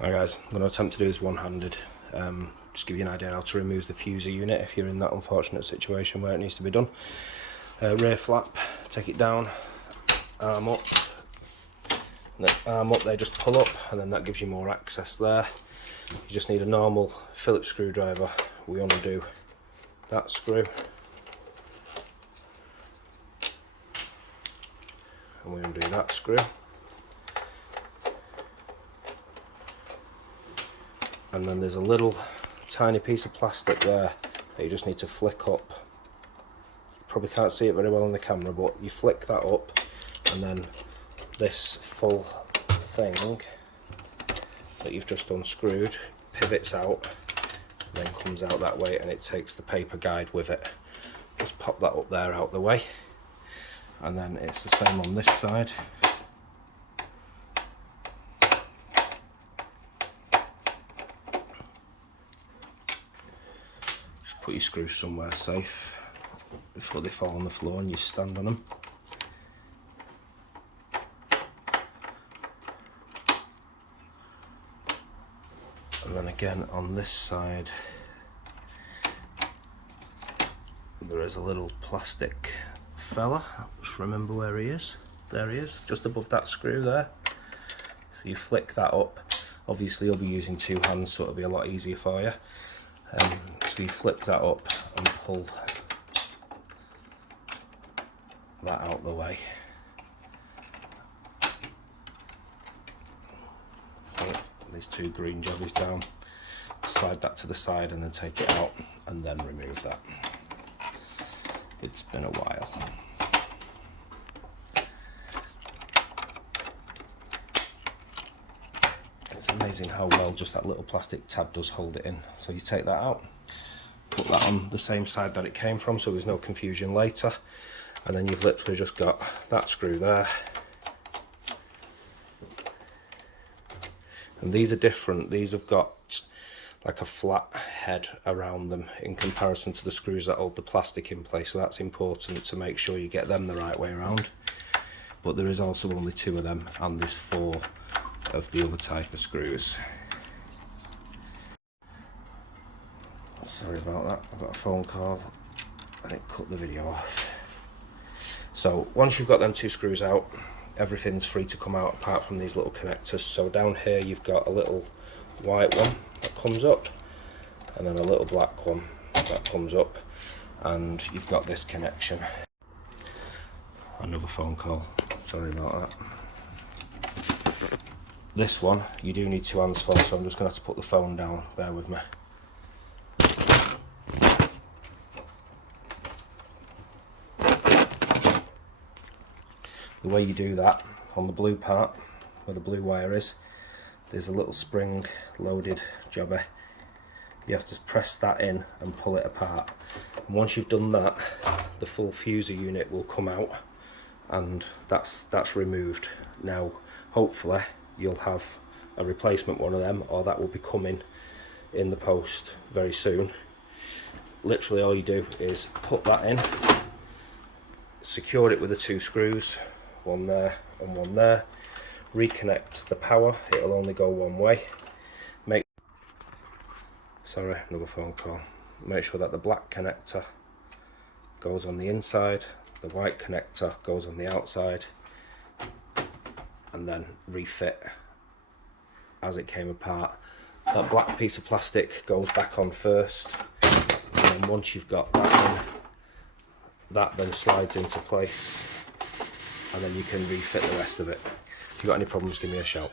Right guys, I'm going to attempt to do this one-handed. Just give you an idea how to remove the fuser unit if you're in that unfortunate situation where it needs to be done. Rear flap, take it down, arm up, and then arm up, they just pull up, and then that gives you more access there. You just need a normal Phillips screwdriver. We undo that screw, and we undo that screw. And then there's a little tiny piece of plastic there that you just need to flick up. You probably can't see it very well on the camera, but you flick that up, and then this full thing that you've just unscrewed pivots out and then comes out that way, and it takes the paper guide with it. Just pop that up there out the way, and then it's the same on this side. Put your screws somewhere safe before they fall on the floor and you stand on them. And then again on this side there is a little plastic fella. Just remember where he is. There he is, just above that screw there. So you flick that up. Obviously you'll be using two hands, so it'll be a lot easier for you. So you flip that up and pull that out the way. Put these two green jobbies down, slide that to the side and then take it out and then remove that. It's been a while. It's amazing how well just that little plastic tab does hold it in. So you take that out, put that on the same side that it came from so there's no confusion later, and then you've literally just got that screw there. And these are different. These have got like a flat head around them in comparison to the screws that hold the plastic in place, so that's important to make sure you get them the right way around. But there is also only two of them, and there's four of the other type of screws. Sorry about that, I've got a phone call and it cut the video off. So once you've got them two screws out, everything's free to come out apart from these little connectors. So down here you've got a little white one that comes up, and then a little black one that comes up, and you've got this connection. Another phone call, sorry about that. This one you do need two hands for, so I'm just going to have to put the phone down, bear with me. The way you do that, on the blue part, where the blue wire is, there's a little spring loaded jobber. You have to press that in and pull it apart. And once you've done that, the full fuser unit will come out, and that's removed. Now hopefully you'll have a replacement one of them, or that will be coming in the post very soon. Literally all you do is put that in, secure it with the two screws, one there and one there, reconnect the power, it'll only go one way. Sorry, another phone call. Make sure that the black connector goes on the inside, the white connector goes on the outside, and then refit as it came apart. That black piece of plastic goes back on first, and then once you've got that in, that then slides into place, and then you can refit the rest of it. If you've got any problems, give me a shout.